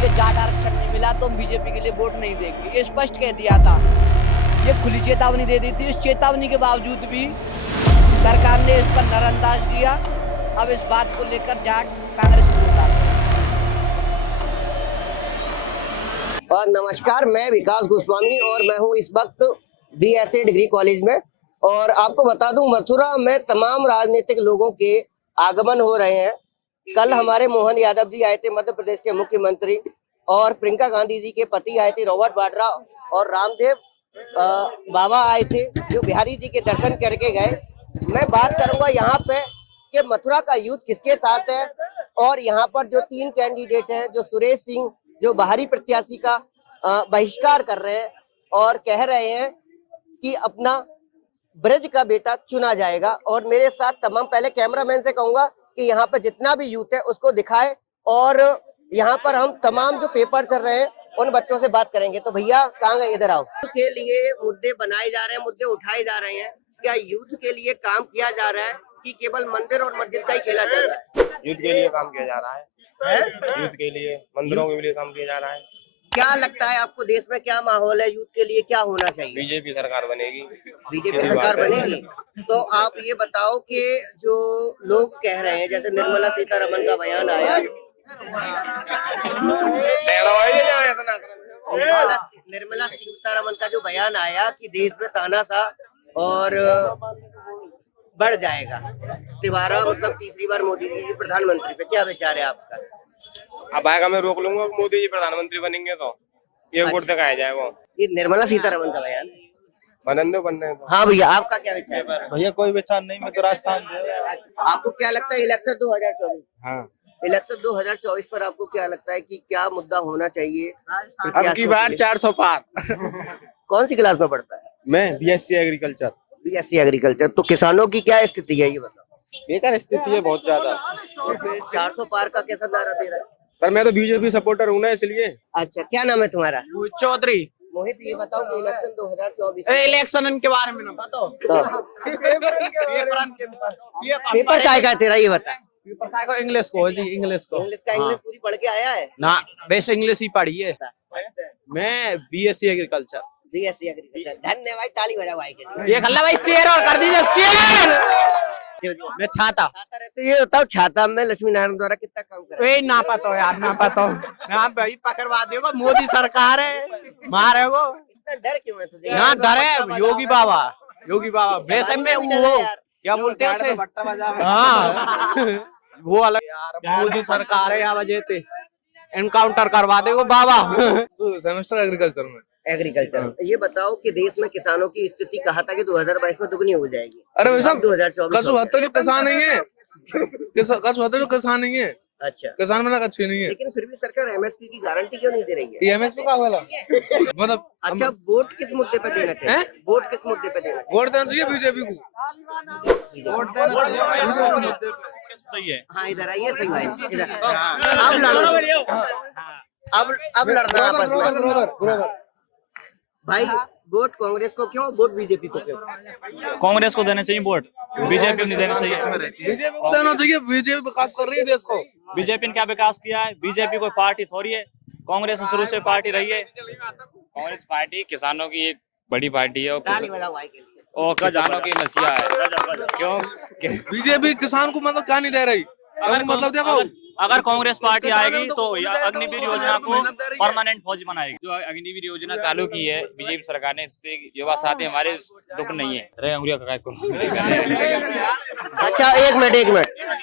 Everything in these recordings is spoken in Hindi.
ये जाट आरक्षण नहीं मिला तो हम बीजेपी के लिए वोट नहीं देंगे, ये स्पष्ट कह दिया था। ये खुली चेतावनी दे दी थी। इस चेतावनी के बावजूद भी सरकार ने इस पर नजरअंदाज किया। अब इस बात को लेकर जाट कांग्रेस को उतार। और नमस्कार, मैं विकास गोस्वामी और मैं हूं इस वक्त बीएसए डिग्री कॉलेज में। और आपको बता दूं, मथुरा में तमाम राजनीतिक लोगों के आगमन हो रहे हैं। कल हमारे मोहन यादव जी आए थे, मध्य प्रदेश के मुख्यमंत्री, और प्रियंका गांधी जी के पति आए थे रॉबर्ट वाड्रा, और रामदेव बाबा आए थे जो बिहारी जी के दर्शन करके गए। मैं बात करूंगा यहाँ पे कि मथुरा का यूथ किसके साथ है, और यहाँ पर जो 3 कैंडिडेट हैं, जो सुरेश सिंह जो बाहरी प्रत्याशी का बहिष्कार कर रहे हैं और कह रहे हैं कि अपना ब्रज का बेटा चुना जाएगा। और मेरे साथ तमाम, पहले कैमरामैन से कहूंगा कि यहाँ पर जितना भी यूथ है उसको दिखाए, और यहाँ पर हम तमाम जो पेपर चल रहे हैं उन बच्चों से बात करेंगे। तो भैया कहाँ गए, इधर आओ। के लिए मुद्दे बनाए जा रहे हैं, मुद्दे उठाए जा रहे हैं, क्या यूथ के लिए काम किया जा रहा है कि केवल मंदिर और मस्जिद का ही खेला चल रहा है? यूथ के लिए काम किया जा रहा है, यूथ के लिए, मंदिरों के लिए काम किया जा रहा है। क्या लगता है आपको, देश में क्या माहौल है, यूथ के लिए क्या होना चाहिए? बीजेपी सरकार बनेगी, बीजेपी सरकार बनेगी। तो आप ये बताओ कि जो लोग कह रहे हैं, जैसे निर्मला सीतारमण का बयान आया, निर्मला सीतारमण का जो बयान आया कि देश में तानाशाह और बढ़ जाएगा, दोबारा मतलब तीसरी बार मोदी जी प्रधानमंत्री पे, क्या विचार है आपका? अब आएगा, मैं रोक लूंगा। मोदी जी प्रधानमंत्री बनेंगे तो ये वोट तक आ जाएगा। ये निर्मला सीतारमण का बयान बनने दो। हाँ भैया, आपका क्या विचार है? भैया कोई विचार नहीं, मैं तो राजस्थान। आपको क्या लगता है इलेक्शन 2024? हाँ, इलेक्शन 2024 पर आपको क्या लगता है कि क्या मुद्दा होना चाहिए? अब की बार 400 पार। कौन सी क्लास में पढ़ता है? मैं बीएससी एग्रीकल्चर। BSc agriculture. तो किसानों की क्या स्थिति है, ये बताओ। बेकार स्थिति है बहुत ज्यादा। 400 पार का कैसा नारा दे रहा है? पर मैं तो बीजेपी सपोर्टर हूँ ना, इसलिए। अच्छा, क्या नाम है तुम्हारा? चौधरी। मोहित, ये बताओ कि इलेक्शन 2024 इलेक्शन के बारे में ना बताओ। पेपर काय का तेरा, ये बता। इंग्लिश को जी, इंग्लिश को। इंग्लिश का इंग्लिश पूरी पढ़ के आया है ना, वैसे इंग्लिश ही पढ़ी है। मैं बीएससी एग्रीकल्चर। BSc agriculture. धन्यवाद, ताली बजाओ भाई के लिए। ये खल्ला भाई शेर और कर दीजिए शेर। मैं छाता रहते। ये बताओ, छाता में लक्ष्मी नारायण द्वारा कितना काम कर रहा है? ना पता यार, ना पता। ना भाई पकड़वा देगा, मोदी सरकार है, मारे वो। इतना डर क्यों है तुझे? ना डर है, योगी बाबा, योगी बाबा। वैसे में वो क्या बोलते हैं उसे, हाँ वो अलग यार, मोदी सरकार है, यहाँ वजह से एनकाउंटर करवा देगा बाबा। सेमेस्टर एग्रीकल्चर में। एग्रीकल्चर। ये बताओ कि देश में किसानों की स्थिति कहा था कि 2022 में दुगनी हो जाएगी। अरे वैसा 2024 जो किसान नहीं है, जो किसान नहीं है। अच्छा, किसान में अच्छी नहीं है, लेकिन फिर भी सरकार एमएसपी की गारंटी क्यों नहीं दे रही है? एमएसपी का वाला मतलब। अच्छा, वोट किस मुद्दे पे देना चाहिए? वोट किस मुद्दे पे देना चाहिए? वोट देना चाहिए बीजेपी को। वोट देना चाहिए। हाँ, इधर आइए, सही भाई, इधर। अब लड़ो, अब लड़ना आपस में। भाई, वोट कांग्रेस को क्यों, वोट बीजेपी को क्यों? कांग्रेस को देना चाहिए वोट, बीजेपी को नहीं देना चाहिए। बीजेपी को देना चाहिए, बीजेपी विकास कर रही है देश को। बीजेपी ने क्या विकास किया है? बीजेपी कोई पार्टी थोड़ी है, कांग्रेस शुरू से पार्टी रही है। कांग्रेस पार्टी किसानों की एक बड़ी पार्टी है, ताली बजाओ भाई के लिए। और किसानों की नसिया है। क्यों? बीजेपी किसान को मतलब क्या नहीं दे रही? मतलब देखो, अगर कांग्रेस पार्टी आएगी तो अग्निवीर योजना को परमानेंट फौज बनाएगी। जो अग्निवीर योजना चालू की है बीजेपी सरकार ने, इससे युवा साथी हमारे दुख नहीं है। अरे अंगुलिया को। अच्छा, एक मिनट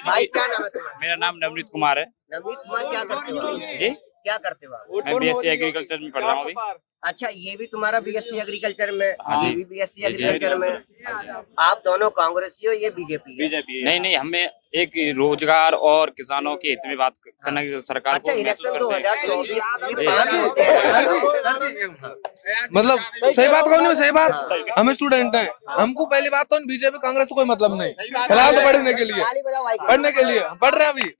भाई, क्या नाम है तुम्हारा? मेरा नाम नवनीत कुमार है। नवनीत कुमार, क्या करते हो जी? क्या करते हो आप? मैं बीएससी एग्रीकल्चर में पढ़ रहा हूँ अभी। अच्छा, ये भी तुम्हारा बीएससी एग्रीकल्चर में, हाँ जी। ये भी बीएससी एग्रीकल्चर में। आप दोनों कांग्रेसी हो, ये बीजेपी? नहीं, हमें एक रोजगार और किसानों के हित में बात करना की सरकार अच्छा, को इलेक्शन 2024 ये 5 होते हैं। मतलब सही बात कहो, नहीं सही बात। हम स्टूडेंट हैं, हमको पहली बात तो बीजेपी कांग्रेस से कोई मतलब नहीं। फिलहाल तो पढ़ने के लिए हम पढ़ रहे हैं अभी।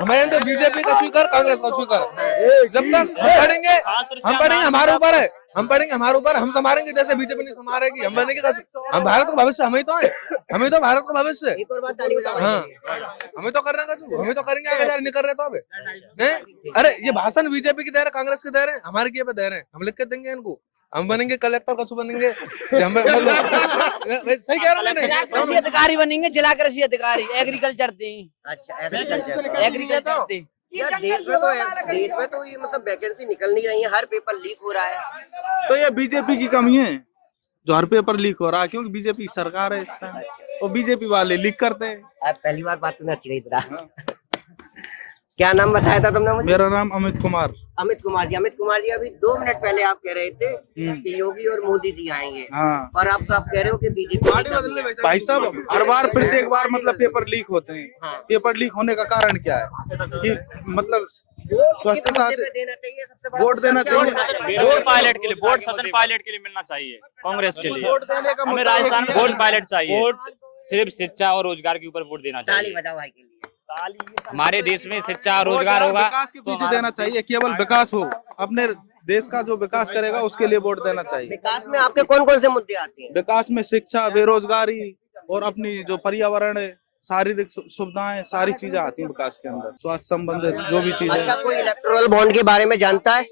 हमें तो बीजेपी का स्वीकार, कांग्रेस का स्वीकार। जब तक हम पढ़ेंगे हमारे ऊपर है। हम पढ़ेंगे हमारे ऊपर, हम संभालेंगे जैसे बीजेपी नहीं संभालेगी। हम बनेंगे कैसे? हम भारत का भविष्य हम ही तो है, हम ही तो भारत का भविष्य। एक और बात ताली बजाओ भाई हाँ, के लिए। हमें तो करना कैसे? हमें तो करेंगे आगे, यार नहीं कर रहे तो अबे नहीं। अरे ये भाषण बीजेपी की दे रहे, कांग्रेस की दे रहे, हमारे क्या पे दे रहे हैं? हम लिख के देंगे इनको, हम बनेंगे कलेक्टर, कछु बनेंगे। हम सही कह रहा जिला हूँ कृषि अधिकारी बनेंगे, जिला कृषि अधिकारी, एग्रीकल्चर दी, अच्छा एग्रीकल्चर। एग्रीकल्चर दी। यार देश में तो ये मतलब वैकेंसी निकल नहीं रही है, हर पेपर लीक हो रहा है। तो ये बीजेपी की कमी है जो हर पेपर लीक हो रहा है, क्योंकि बीजेपी की सरकार है इस टाइम, और बीजेपी वाले लीक करते हैं। आज पहली बार बात तूने अच्छी कही। क्या नाम बताया था तुमने मुझे? मेरा नाम अमित कुमार। अमित कुमार जी। अमित कुमार जी, अभी 2 मिनट पहले आप कह रहे थे कि योगी और मोदी जी आएंगे, हाँ और आप कह रहे हो कि बीजेपी। भाई साहब, हर बार प्रत्येक बार मतलब पेपर लीक होते हैं। हाँ। पेपर लीक होने का कारण क्या है कि मतलब स्वच्छता से देना चाहिए, सबसे बड़ा वोट देना चाहिए। वोट पायलट के लिए, वोट सचिन पायलट के लिए मिलना चाहिए कांग्रेस के लिए। हमें राजस्थान में वोट पायलट चाहिए। वोट सिर्फ शिक्षा और रोजगार के ऊपर वोट देना ताली चाहिए। बजाओ भाई के लिए। हमारे देश में शिक्षा और रोजगार होगा विकास के पीछे देना चाहिए, केवल विकास हो, अपने देश का जो विकास करेगा उसके लिए वोट देना चाहिए। विकास में आपके कौन कौन से मुद्दे आते हैं? विकास में शिक्षा, बेरोजगारी और अपनी जो पर्यावरण है, शारीरिक सुविधाएं, सारी चीजें आती हैं विकास के अंदर, स्वास्थ्य संबंधित जो भी चीजें। अच्छा, कोई इलेक्टोरल बॉन्ड के बारे में जानता है?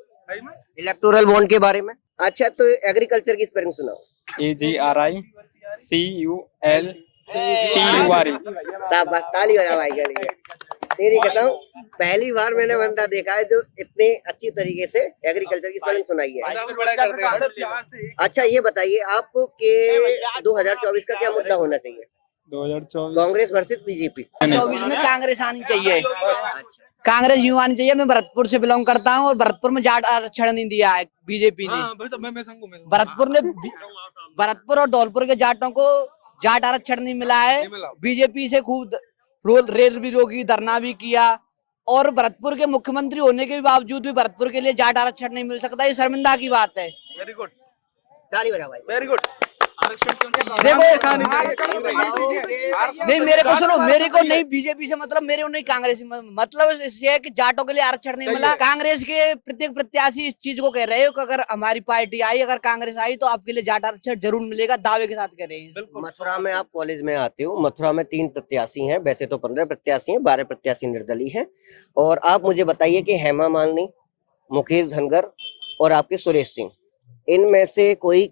इलेक्टोरल बॉन्ड के बारे में? अच्छा, तो एग्रीकल्चर की स्पेलिंग सुनाओ। AGRICULTURE। शाबाश, ताली बजाओ भाई के लिए। तेरी कसम, पहली बार मैंने बंदा देखा है जो इतने अच्छी तरीके से एग्रीकल्चर की स्पेलिंग सुनाई है। अच्छा, ये बताइए आपके 2024 का क्या मुद्दा होना चाहिए? 2024 कांग्रेस वर्सेस बीजेपी। 24 में कांग्रेस आनी चाहिए, कांग्रेस यूं आनी चाहिए। मैं भरतपुर से बिलोंग करता हूँ और भरतपुर में जाट आरक्षण नहीं दिया है बीजेपी ने। भरतपुर और धौलपुर के जाटों को जाट आरक्षण नहीं मिला है। बीजेपी से खूब रेल भी रोकी, धरना भी किया, और भरतपुर के मुख्यमंत्री होने के बावजूद भी भरतपुर के लिए जाट आरक्षण नहीं मिल सकता। ये शर्मिंदा की बात है। वेरी गुड, ताली बजाओ भाई। Very good. देखो नहीं, मेरे को सुनो, मेरे को नहीं बीजेपी से मतलब, मेरे को नहीं कांग्रेस मतलब इससे है कि जाटों के लिए आरक्षण नहीं मिला। कांग्रेस के प्रत्येक प्रत्याशी इस चीज को कह रहे हो कि अगर हमारी पार्टी आई, अगर कांग्रेस आई तो आपके लिए जाट आरक्षण जरूर मिलेगा, दावे के साथ कह रहे हैं। मथुरा में आप कॉलेज में आते हो। मथुरा में 3 प्रत्याशी हैं, वैसे तो 15 प्रत्याशी हैं, 12 प्रत्याशी निर्दलीय हैं। और आप मुझे बताइए कि हेमा मालिनी, मुकेश धनगर और आपके सुरेश सिंह, इनमें से कोई,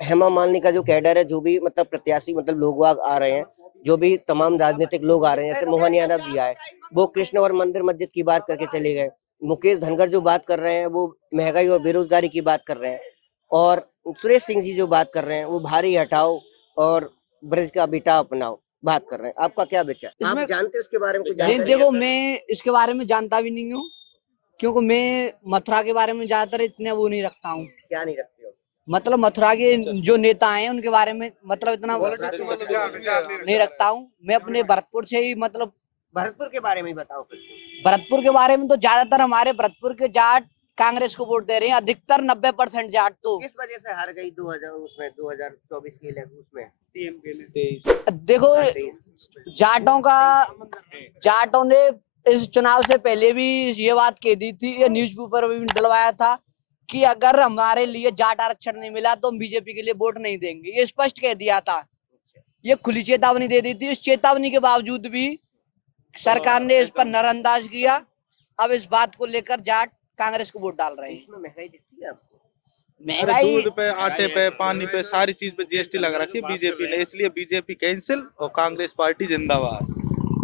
हेमा मालिनी का जो कैडर है, जो भी मतलब प्रत्याशी मतलब लोग आ रहे हैं, जो भी तमाम राजनीतिक लोग आ रहे हैं, जैसे मोहन यादव जी आए, वो कृष्ण और मंदिर मस्जिद की बात करके चले गए। मुकेश धनगर जो बात कर रहे हैं वो महंगाई और बेरोजगारी की बात कर रहे हैं, और सुरेश सिंह जी जो बात कर रहे हैं वो भारी हटाओ और ब्रज का बेटा अपनाओ बात कर रहे हैं। आपका क्या विचार? आप जानते हो उसके बारे में कुछ? नहीं, देखो मैं इसके बारे में जानता भी नहीं हूँ, क्योंकि मैं मथुरा के बारे में ज्यादातर इतने वो नहीं रखता हूँ। क्या नहीं रखते हो? मतलब मथुरा के जो नेता हैं उनके बारे में मतलब इतना नहीं रखता हूँ। मैं अपने भरतपुर से ही मतलब, भरतपुर के बारे में बताओ। भरतपुर के बारे में तो ज्यादातर हमारे भरतपुर के जाट कांग्रेस को वोट दे रहे हैं, अधिकतर 90% जाट। तो किस वजह से हार गई 2024 के इलेक्शन उसमें? देखो, जाटों ने इस चुनाव से पहले भी ये बात कह दी थी, ये न्यूज़पेपर में भी डलवाया था कि अगर हमारे लिए जाट आरक्षण नहीं मिला तो हम बीजेपी के लिए वोट नहीं देंगे। ये स्पष्ट कह दिया था, ये खुली चेतावनी दे दी थी। इस चेतावनी के बावजूद भी सरकार ने इस पर नजरअंदाज किया। अब इस बात को लेकर जाट कांग्रेस को वोट डाल रहे हैं। इसमें महंगाई दिखती है आपको? महंगाई, दूध पे, आटे पे, पानी पे, सारी चीज पे जीएसटी लगा रखी है बीजेपी ने, इसलिए बीजेपी कैंसिल और कांग्रेस पार्टी जिंदाबाद।